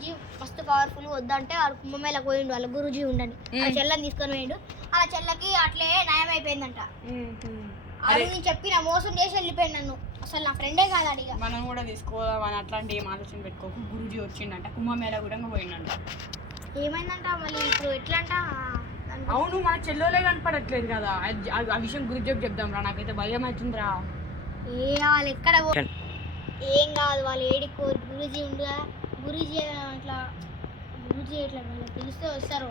స్వామీజీ మస్తు పవర్ఫుల్ వద్దంటే వాళ్ళు కుంభమేళకు పోయిండు, వాళ్ళ గురూజీ ఉండని ఆ చెల్లని తీసుకొని పోయిండు. ఆ చెల్లకి అట్లే నయం అయిపోయిందంట. అది నేను చెప్పిన మోసం చేసి వెళ్ళిపోయింది నన్ను, అసలు నా ఫ్రెండే కాదు అడిగా. మనం కూడా తీసుకోవాలని అట్లాంటి ఏం ఆలోచన పెట్టుకోకు. గురూజీ వచ్చిండంట, కుంభమేళ కూడా పోయిందంట. ఏమైందంట మళ్ళీ ఇప్పుడు ఎట్లా అంట? అవును, మన చెల్లెలే కనపడట్లేదు కదా, ఆ విషయం గురూజీకి చెప్దాం రా, నాకైతే భయం అవుతుందిరా. వాళ్ళు ఎక్కడ ఏం కాదు, వాళ్ళు ఏడికోరు, గురూజీ ఉండగా గురూజీ అట్లా వాళ్ళకి తెలిస్తే వస్తారు.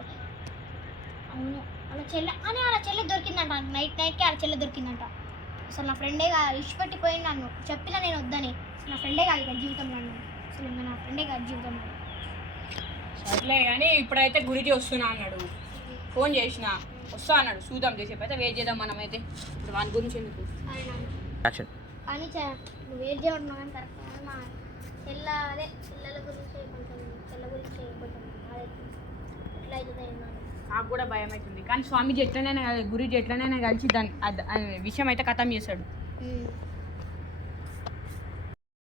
అవును వాళ్ళ చెల్లె దొరికిందంట, నైట్కి వాళ్ళ చెల్లె దొరికిందంట. అసలు నా ఫ్రెండే కాదు, ఇష్టపెట్టిపోయింది నన్ను. చెప్పినా నేను వద్దని, నా ఫ్రెండే కాదు ఇక జీవితంలో, అసలు నా ఫ్రెండే కాదు జీవితంలో. అట్లే కానీ ఇప్పుడైతే గురూజీ వస్తున్నా అన్నాడు, ఫోన్ చేసిన వస్తా అన్నాడు. చూద్దాం, చేసేపైతే వెయిట్ చేద్దాం. మనమైతే ఇప్పుడు వాని గురించి ఎందుకు కానీ నువ్వు వెయిట్ చేయమంటున్నావు కానీ కరెక్ట్. మా చెల్లెల గురించి కొంచెం ఎట్లా అవుతుంది నాకు కూడా భయం అవుతుంది. కానీ స్వామీజీ ఎట్లనైనా గురూజీ ఎట్లనైనా కలిసి దాని విషయం అయితే ఖతం చేస్తాడు.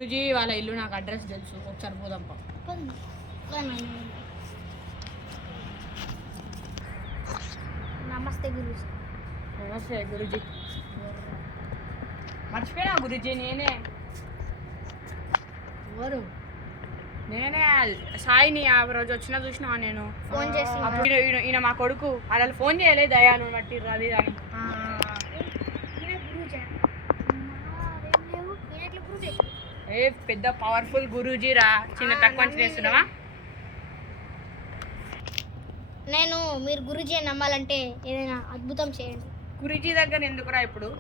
గురూజీ వాళ్ళ ఇల్లు నాకు అడ్రస్ తెలుసు, ఒకసారి పోదాం. నమస్తే గురూజీ. నమస్తే గురూజీ. మర్చిపోయినా గురూజీ, నేనే సాయిని ఆ రోజు వచ్చినా చూసినా నేను ఫోన్ చేసి. అప్పుడు ఈయన మా కొడుకు అలా ఫోన్ చేయలేదు, దయా నువ్వు బట్టి అది అని. ఏ పెద్ద పవర్ఫుల్ గురూజీ రా, చిన్న తక్కువ చేస్తున్నావా? మీరు గురూజీ నమ్మాలంటే ఏదైనా అద్భుతం చేయండి. గురూజీ దగ్గర ఎందుకురా ఇప్పుడు?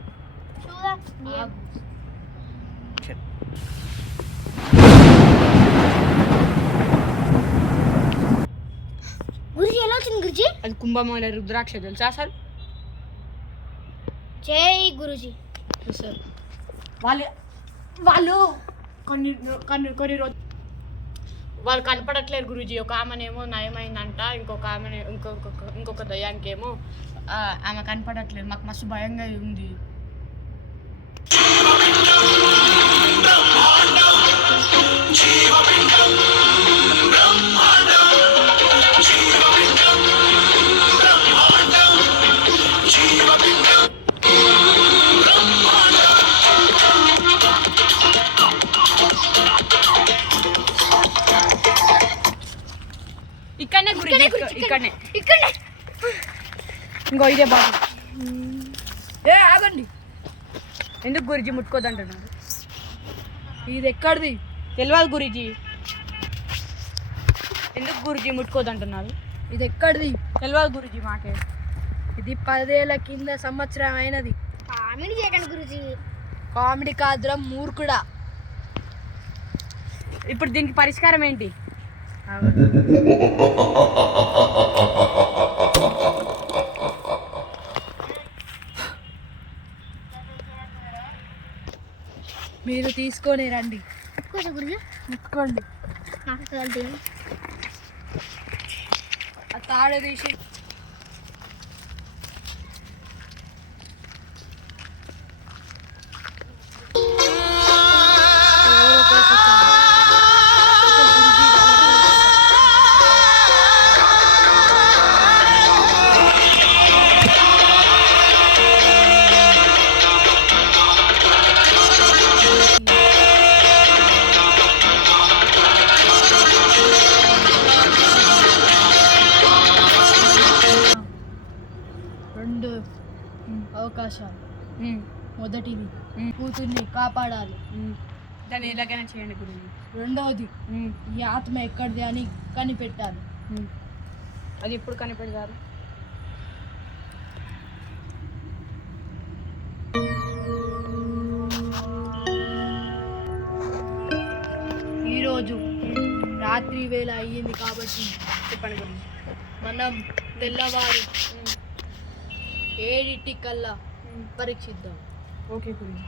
గురూజీ ఎలా వచ్చింది గురూజీ? అది కుంభమేళ రుద్రాక్ష తెలుసా అసలు? జై గురూజీ. వాళ్ళు కొన్ని రోజు వాళ్ళు కనపడట్లేదు గురూజీ. ఒక ఆమెనేమో నయమైందంట, ఇంకొక దయ్యానికేమో ఆమె కనపడట్లేదు. మాకు మస్తు భయంగా ఉంది. ఇక్కడనే ఇంకో ఇదే బాబు. ఆగండి, ఎందుకు గురూజీ ముట్టుకోదంటున్నారు? ఇది ఎక్కడిది తెలియదు గురూజీ. ఎందుకు గురూజీ ముట్టుకోదంటున్నారు? ఇది ఎక్కడిది తెలియదు గురూజీ మాకే. ఇది 10 ఏళ్ల కింద సంవత్సరం అయినది. కామెడీ చేయకండి గురూజీ. కామెడీ కాదురా మూర్ఖుడా. ఇప్పుడు దీనికి పరిష్కారం ఏంటి? మీరు తీసుకొని రండి. ముట్టుకోండి. ఆ తాడు తీసి అవకాశాలు. మొదటిది, కూతుర్ని కాపాడాలి, దాన్ని ఎలాగైనా చేయండి గురువు. రెండవది, ఈ ఆత్మ ఎక్కడిది అని కనిపెట్టాలి. అది ఎప్పుడు కనిపెడతారు? ఈరోజు రాత్రి వేళ అయ్యింది కాబట్టి చెప్పండి గురువు. మనం తెల్లవారు 7 కల్లా పరీక్షిద్దాం. ఓకే గురువు.